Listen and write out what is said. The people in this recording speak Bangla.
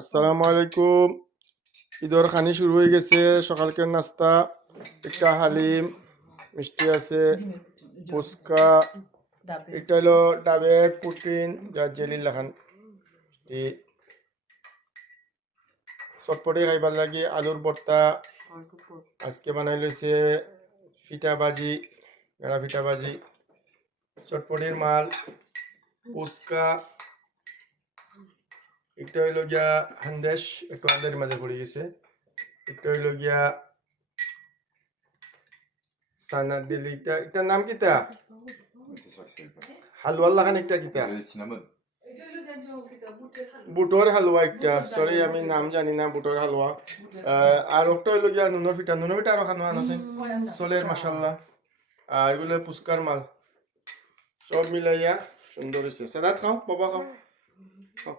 আসসালামু আলাইকুম। ঈদের খানি শুরু হয়ে গেছে। সকালকার নাস্তা একটা হালিম, মিষ্টি আছে, ফুচকা। এটা হলো ডাবে প্রোটিন যা জেলি লাখান চটপটি খাইবার লাগে। আলুর ভর্তা আজকে বানাই লইছে, পিঠা ভাজি, গড়া পিঠা ভাজি, চটপটির মাল, ফুচকা। একটা হইলো গিয়া হান্দেশ, একটু আন্দের মাঝে পড়ে গেছে। একটা হইলো গিয়া সানার ডেলি। এটার নাম কিতা? হালুয়ার লাগান একটা কিতা? বুটর হালুয়া একটা, সরি আমি নাম জানি না। বুটর হালুয়া। আর একটা হইলো গিয়া নুনের পিঠা। নুনের পিঠা আরো খানো আছে চলের মাসাল্লাহ। আর এগুলো পুস্কার মাল সব মিলাইয়া সুন্দর হয়েছে। সালাদ খাও বাবা, খাও খাও।